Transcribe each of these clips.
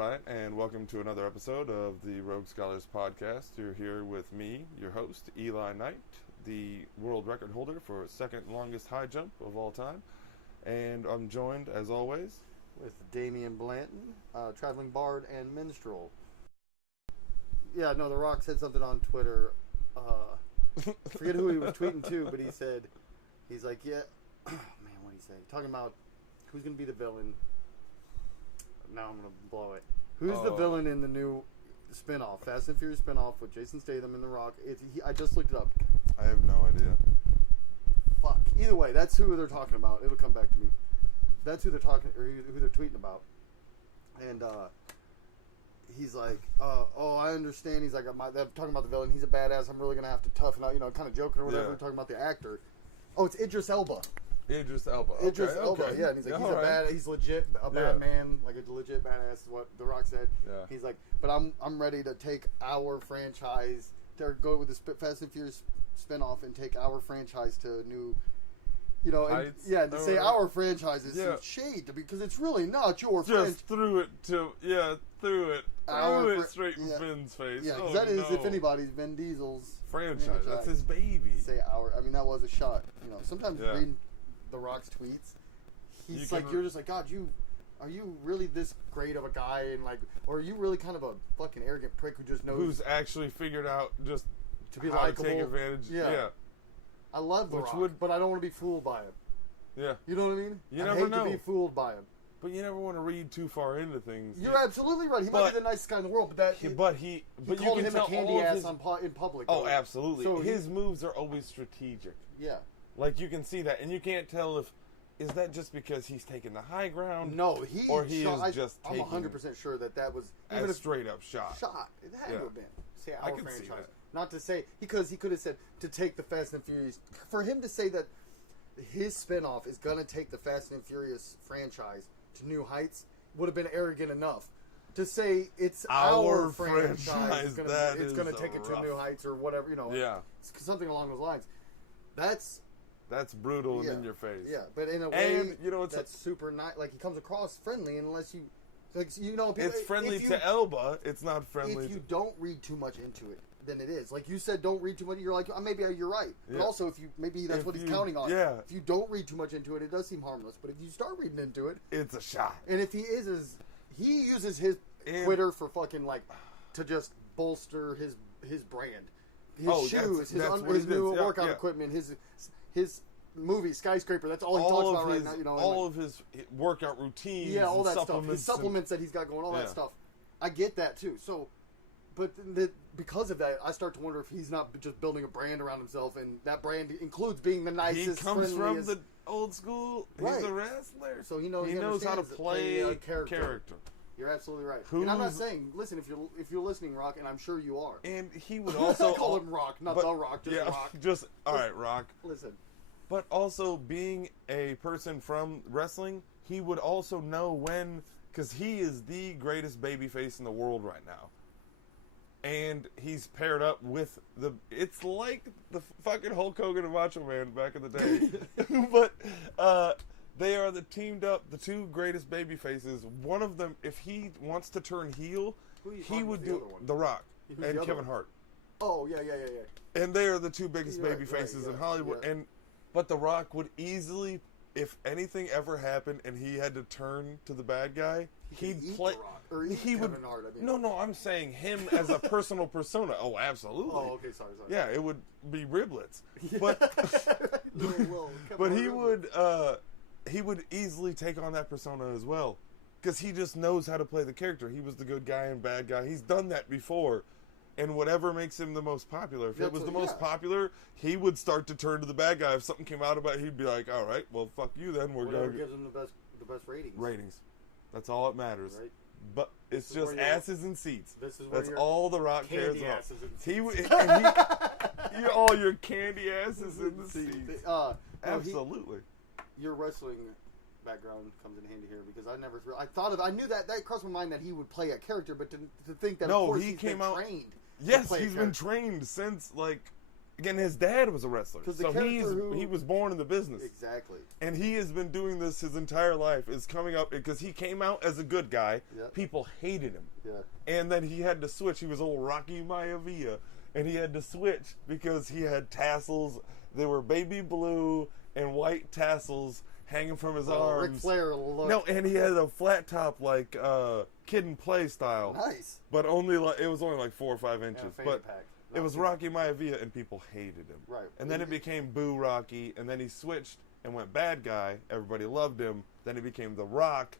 right, and welcome to another episode of the Rogue Scholars Podcast. You're here with me, your host, Eli Knight, the world record holder for second longest high jump of all time. And I'm joined, as always, with Damian Blanton, traveling bard and minstrel. Yeah, no, The Rock said something on Twitter. I forget who he was tweeting to, but he's like, yeah, oh, man, what did he say? Talking about who's going to be the villain. Now I'm going to blow it. Who's the villain in the new spinoff, Fast and Furious spinoff with Jason Statham and The Rock? I just looked it up. I have no idea. Fuck. Either way, that's who they're talking about. It'll come back to me. That's who they're talking, or who they're tweeting about. And he's like, "Oh, I understand." He's like, "They're talking about the villain. He's a badass. I'm really gonna have to toughen out, kind of joking or whatever." Yeah. We're talking about the actor. Oh, it's Idris Elba. Idris Elba. Elba. Yeah, and he's like, he's legit a bad man, like a legit badass. What The Rock said. Yeah. He's like, but I'm ready to take our franchise to go with the Fast and Furious spinoff and take our franchise to new. Heights. To say our franchise is some shade because it's really not your franchise. Just threw it straight in Finn's face. Yeah, because that is, if anybody's, Vin Diesel's franchise. That's his baby. Say our. I mean, that was a shot. Sometimes reading The Rock's tweets, he's like, you're just like, God, are you really this great of a guy, and or are you really kind of a fucking arrogant prick who just knows who's actually figured out just to be how likable, to take advantage? Yeah. I love The Rock, but I don't want to be fooled by him. Yeah. You know what I mean? You I never hate know. to be fooled by him. But you never want to read too far into things. You're absolutely right. He might be the nicest guy in the world, but you called can him tell a candy ass in public. Oh, absolutely. So his moves are always strategic. Yeah. You can see that, and you can't tell is that just because he's taking the high ground? No, or he is just I'm taking 100% sure that was even a straight up shot. It had to have been. Say our I can franchise. see that. Not to say because he could have said to take the Fast and Furious. For him to say that his spinoff is gonna take the Fast and Furious franchise to new heights would have been arrogant enough. To say it's our franchise, it's gonna take it to new heights or whatever, Yeah, something along those lines. That's brutal and in your face. Yeah, but in a way, that's super nice. He comes across friendly, unless you, it's friendly to Elba. It's not friendly. If you don't read too much into it, then it is. Like you said, don't read too much. You're like, maybe you're right. But also, maybe that's what he's counting on. Yeah. If you don't read too much into it, it does seem harmless. But if you start reading into it, it's a shot. And if he uses his Twitter for fucking to just bolster his brand, his shoes, his new workout equipment, his movie Skyscraper. That's all he talks about right now. All of his workout routines. Yeah, all that stuff. His supplements that he's got going, all that stuff. I get that too. So, but because of that, I start to wonder if he's not just building a brand around himself, and that brand includes being the nicest, He comes friendliest. from the old school. Right. He's a wrestler, so he knows how to play a character. You're absolutely right. And I'm not saying, listen, if you're listening, Rock, and I'm sure you are. And he would also call him Rock, not The Rock, just Rock. Just all right, Rock. Listen. But also being a person from wrestling, he would also know when, because he is the greatest babyface in the world right now. And he's paired up with it's like the fucking Hulk Hogan and Macho Man back in the day. But they are teamed up, the two greatest babyfaces. One of them, if he wants to turn heel, he would do The Rock and Kevin Hart. Oh, yeah. And they are the two biggest babyfaces in Hollywood. Yeah. But The Rock would easily, if anything ever happened and he had to turn to the bad guy, he'd play. He would. Hart, I mean. No, I'm saying him as a personal persona. Oh, absolutely. Oh, okay, sorry. Yeah, it would be riblets. But but he would easily take on that persona as well, because he just knows how to play the character. He was the good guy and bad guy. He's done that before. And whatever makes him the most popular. If it was the most popular, he would start to turn to the bad guy. If something came out about it, he'd be like, all right, well, fuck you then. Whatever gives him the best ratings. Ratings. That's all that matters. Right. But it's just asses and seats. That's all The Rock cares about. All your candy asses in the seats. Absolutely. Your wrestling background comes in handy here, because I knew that crossed my mind that he would play a character, but to think that of course he's been trained. Yes, he's been trained since again, his dad was a wrestler, 'Cause the so character he was born in the business. Exactly. And he has been doing this his entire life. Is coming up because he came out as a good guy. Yeah. People hated him. Yeah. And then he had to switch. He was old Rocky Maivia, and he had to switch because he had tassels. They were baby blue and white tassels hanging from his arms. Ric Flair look. No, and he had a flat top like Kid and Play style. Nice. But only it was only like 4 or 5 inches. Yeah, but pack. it was Rocky Maivia, and people hated him. Right. And then it became Boo Rocky, and then he switched and went bad guy. Everybody loved him. Then he became The Rock.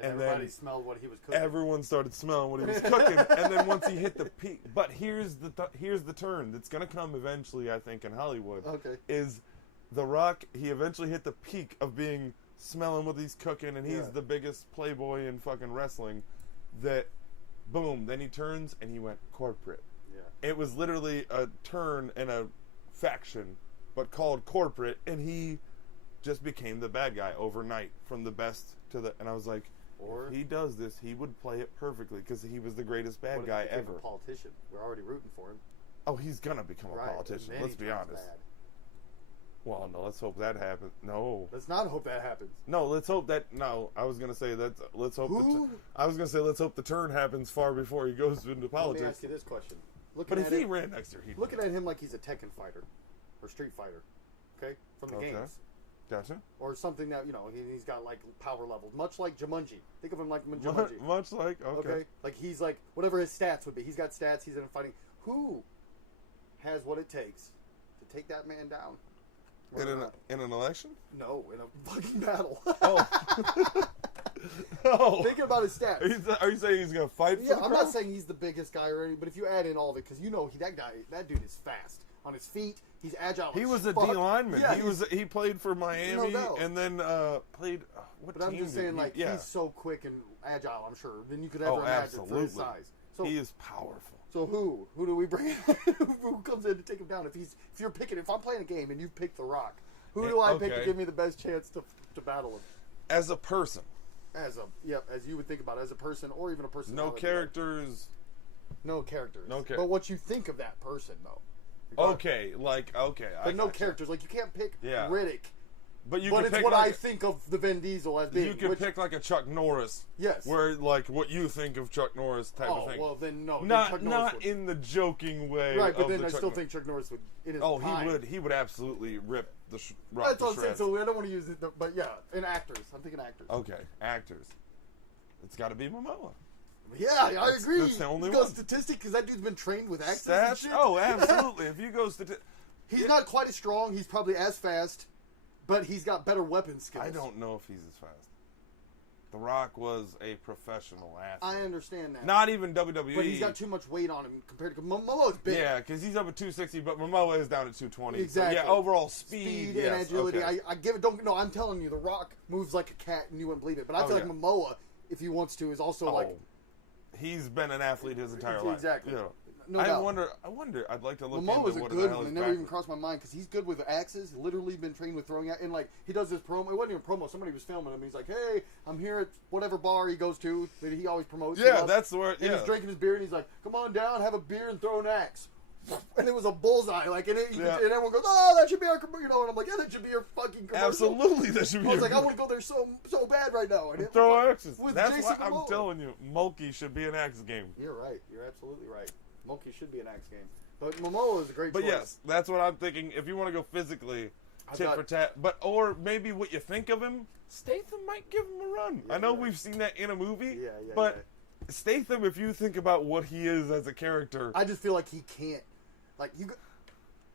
And everybody smelled what he was cooking. Everyone started smelling what he was cooking. And then once he hit the peak, but here's the turn that's going to come eventually, I think, in Hollywood. Okay. Is The Rock? He eventually hit the peak of being smelling what he's cooking, and he's the biggest playboy in fucking wrestling. That, boom. Then he turns and he went corporate. It was literally a turn in a faction, but called corporate, and he just became the bad guy overnight from the best to the. And I was like, if he does this, he would play it perfectly because he was the greatest bad guy ever. A politician. We're already rooting for him. Oh, he's gonna become a politician. Let's be honest. Bad. Well, no, let's hope that happens. No, let's not hope that happens. No, let's hope that. No, I was gonna say that. Let's hope. I was gonna say let's hope the turn happens far before he goes into politics. Let me ask you this question. But if he ran next year, he'd looking at him like he's a Tekken fighter or Street Fighter, okay, from the games. Gotcha. Or something that he's got like power levels, much like Jumanji. Think of him like Jumanji. Much like okay. Like he's like whatever his stats would be. He's got stats. He's in a fighting. Who has what it takes to take that man down? In an election? No, in a fucking battle. Oh. Oh. Thinking about his stats. Are you saying he's gonna fight? Yeah, I'm not saying he's the biggest guy or anything, but if you add in all of it, because that dude is fast on his feet. He's agile. He was a D lineman. Yeah, he played for Miami and then played. What but team I'm just saying, like he's so quick and agile. I'm sure than you could ever imagine for his size. So he is powerful. So who do we bring? Who comes in to take him down? If I'm playing a game and you pick The Rock, who do I pick to give me the best chance to battle him? As a person. As you would think about it, as a person or even a person. No characters. No characters. No characters. But what you think of that person, though. Okay. But no characters. Like you can't pick Riddick. But it's what I think of the Vin Diesel as being. You could pick like a Chuck Norris. Yes. Where like what you think of Chuck Norris type of thing. Oh, well then no. Not in the joking way. Right, but then I still think Chuck Norris would in his time. He would absolutely rip the Rock. That's what I'm saying. So I don't want to use it, but yeah, in actors. I'm thinking actors. Okay, actors. It's got to be Momoa. Yeah, I agree. That's the only one. Go statistic because that dude's been trained with accents. Stats? And shit. Oh, absolutely. If you go he's not quite as strong. He's probably as fast, but he's got better weapon skills. I don't know if he's as fast. The Rock was a professional athlete. I understand that. Not even WWE. But he's got too much weight on him compared to Momoa's big. Yeah, because he's up at 260, but Momoa is down at 220. Exactly. So yeah, overall speed and agility. Okay. I give it. I'm telling you, The Rock moves like a cat, and you wouldn't believe it. But I feel like Momoa, if he wants to, is also like. He's been an athlete his entire life. Exactly. Yeah. No doubt. I wonder. I'd like to look Momoa's into a good one. It never even crossed my mind because he's good with axes. Literally been trained with throwing and like he does this promo. It wasn't even a promo. Somebody was filming him. He's like, "Hey, I'm here at whatever bar he goes to that he always promotes." Yeah, that's where. And he's drinking his beer and he's like, "Come on down, have a beer and throw an axe." And it was a bullseye, like, and everyone goes, "Oh, that should be our," and I'm like, "Yeah, that should be your fucking commercial." Absolutely, that should be. I was like, "I want to go there so bad right now." And throw axes. That's why I'm telling you, Mulkey should be an axe game. You're right. You're absolutely right. Mulkey should be an axe game. But Momoa is a great choice. But yes, that's what I'm thinking. If you want to go physically, tit for tat, or maybe what you think of him, Statham might give him a run. Yeah, I know we've seen that in a movie, yeah, but Statham, if you think about what he is as a character, I just feel like he can't. Like you.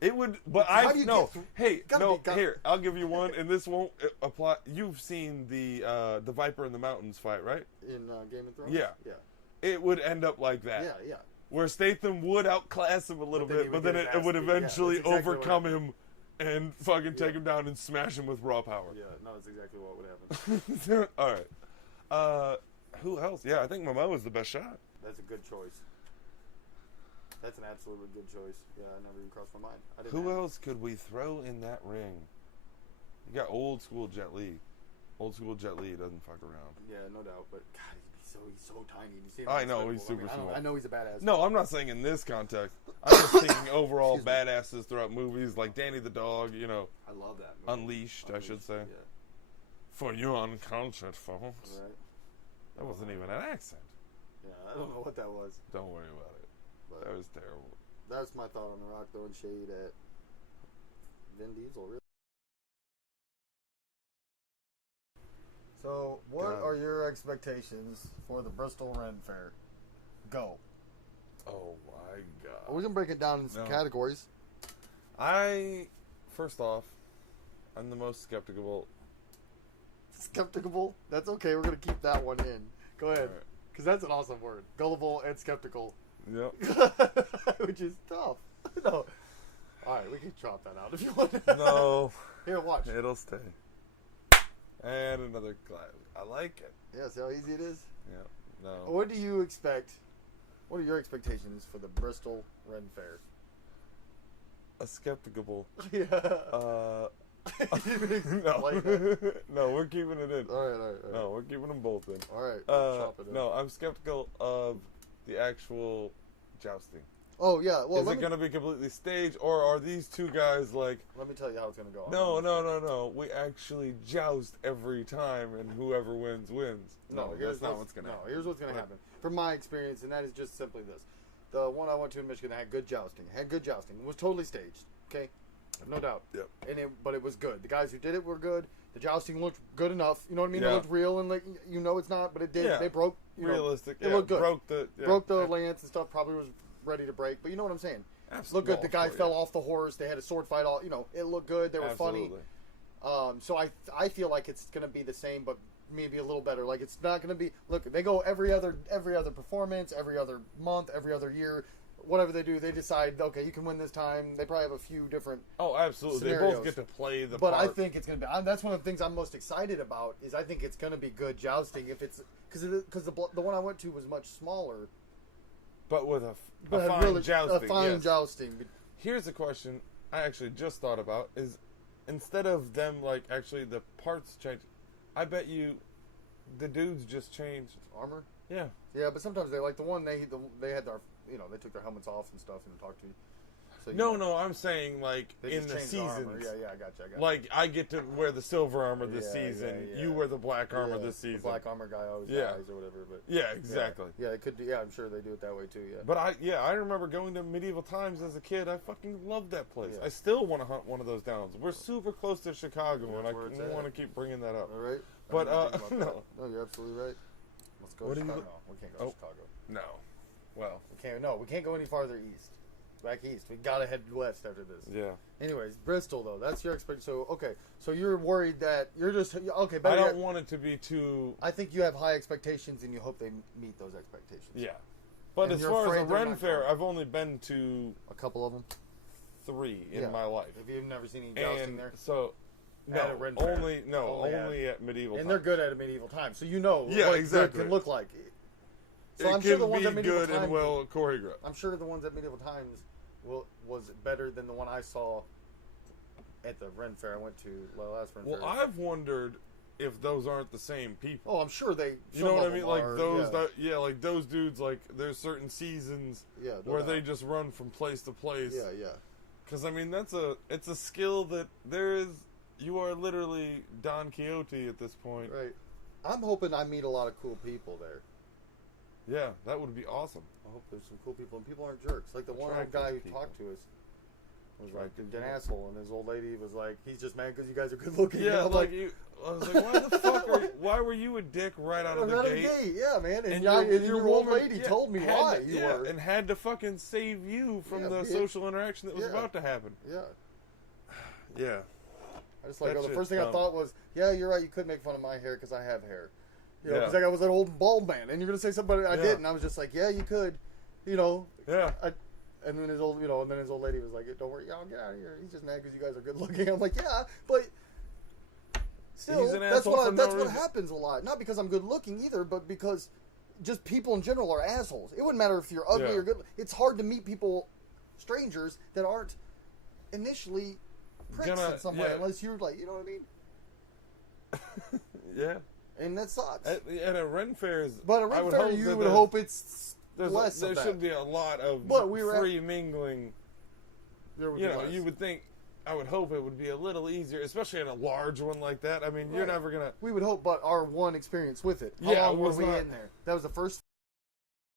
It would, but here, I'll give you one, and this won't apply. You've seen the Viper in the Mountains fight, right? In Game of Thrones. Yeah. It would end up like that. Yeah. Where Statham would outclass him a little bit, but then it would eventually overcome him and fucking take him down and smash him with raw power. Yeah, no, that's exactly what would happen. All right. Who else? Yeah, I think Momoa is the best shot. That's a good choice. That's an absolutely good choice. Yeah, I never even crossed my mind. Who else could we throw in that ring? You got old school Jet Li. Old school Jet Li doesn't fuck around. Yeah, no doubt. But God, he'd be he's so tiny. You see him I in know, Incredibles. he's super small. I know he's a badass. No, I'm not saying in this context. I'm just thinking overall badasses throughout movies like Danny the Dog, you know. I love that movie. Unleashed, I should say. Yeah. For you uncultured folks. Right. That wasn't even an accent. Yeah, I don't know what that was. Don't worry about it. But That was terrible. that's my thought on The Rock throwing shade at Vin Diesel, really. So, what God. are your expectations for the Bristol Ren Fair? Go. Oh my god. We can break it down in some categories. First off, I'm the most skeptical. Skeptical? That's okay. We're going to keep that one in. Go ahead. Because that's an awesome word. Gullible and skeptical. Yep. Which is tough. No. Alright, we can drop that out if you want. No. Here, watch. It'll stay. And another glass. I like it. Yeah, see how easy it is? Yep. No. What do you expect? What are your expectations for the Bristol Ren Fair? A skeptical. Yeah. No. No, we're keeping it in. All right. No, we're keeping them both in. All right. Chop it in. No, I'm skeptical of the actual jousting. Oh, yeah. Well, Is it going to be completely staged, or are these two guys like... Let me tell you how it's going to go. No. We actually joust every time, and whoever wins, wins. No, that's not what's going to happen. No, here's what's going to happen. From my experience, and that is just simply this. The one I went to in Michigan had good jousting. It was totally staged. Okay? No doubt. Yep. But it was good. The guys who did it were good. The jousting looked good enough. You know what I mean? Yeah. It looked real, and like it's not, but it did. Yeah. They broke. Realistic. It looked good. Broke the lance and stuff. Probably was ready to break, but you know what I'm saying. Absolutely. Looked good. The guy fell off the horse. They had a sword fight. All it looked good. They were funny. So I feel like it's gonna be the same, but maybe a little better. Like it's not gonna be. Look, they go every other performance, every other month, every other year. Whatever they do, they decide, okay, you can win this time. They probably have a few different absolutely. scenarios. They both get to play the but part. I think it's going to be... that's one of the things I'm most excited about, is I think it's going to be good jousting. If it's... Because the one I went to was much smaller. But with a fine really, jousting. A fine jousting. Here's a question I actually just thought about, is instead of them, like, actually the parts change, I bet you the dudes just changed. Armor? Yeah. Yeah, but sometimes they... Like the one, they had their... they took their helmets off and stuff and talked to you. So, no, I'm saying like they in the seasons. Yeah, I got you. Like I get to wear the silver armor this season. Yeah. You wear the black armor this season. The black armor guy always dies or whatever. But yeah, exactly. Yeah, it could do. Yeah, I'm sure they do it that way too. Yeah. But I remember going to medieval times as a kid. I fucking loved that place. Yeah. I still want to hunt one of those downs. We're super close to Chicago, and I want to keep bringing that up. All right. But no, you're absolutely right. Let's go to Chicago. No, we can't go to Chicago. No. Well, we can't go any farther east. Back east. We gotta head west after this. yeah. Anyways, Bristol though, that's your expectation. So you're worried that you're just okay. I don't want it to be too. I think you have high expectations and you hope they meet those expectations. Yeah, but And as far as a they're Ren not Faire, going. I've only been to A couple of them. 3 in my life. Have you never seen any jousting And there? so, At a Ren Faire. only at medieval. And times. they're good at a medieval time, so you know Yeah, what exactly. good can look like. So it I'm can sure the ones be at medieval good times, and well choreographed. I'm sure the ones at medieval times was better than the one I saw at the Ren Fair I went to last Ren Fair. Well, I've wondered if those aren't the same people. Oh, I'm sure they. You know what I mean? Like are, those, like those dudes. Like there's certain seasons where they just run from place to place. Yeah. Because I mean, it's a skill that you are literally Don Quixote at this point. Right. I'm hoping I meet a lot of cool people there. Yeah, that would be awesome. I hope there's some cool people, and people aren't jerks. Like the one guy who talked to us was like an asshole, and his old lady was like, "He's just mad because you guys are good looking." Yeah, I was like, why the fuck? Why were you a dick right out of the gate? Yeah, man. And your woman, old lady told me why you were, and had to fucking save you from the social interaction that was about to happen. Yeah. Yeah. I just the first thing I thought was, yeah, you're right. You could make fun of my hair because I have hair. You know, because I was an old bald man, and you're gonna say something I did, and I was just like, yeah, you could, Yeah. And then his old lady was like, don't worry, y'all get out of here. He's just mad because you guys are good looking. I'm like, yeah, but still, that's what happens a lot. Not because I'm good looking either, but because just people in general are assholes. It wouldn't matter if you're ugly or good. It's hard to meet people, strangers that aren't initially pricks in some way, unless you're like, you know what I mean? Yeah. And that sucks. At a Ren Faire is... But a Ren Faire, you would hope it's less there of that. should be a lot of But we were free mingling. There would You be know, less. you would think... I would hope it would be a little easier, especially in a large one like that. I mean, you're Right. never going to... We would hope, but our one experience with it. How Yeah, long it were was we not- in there? That was the first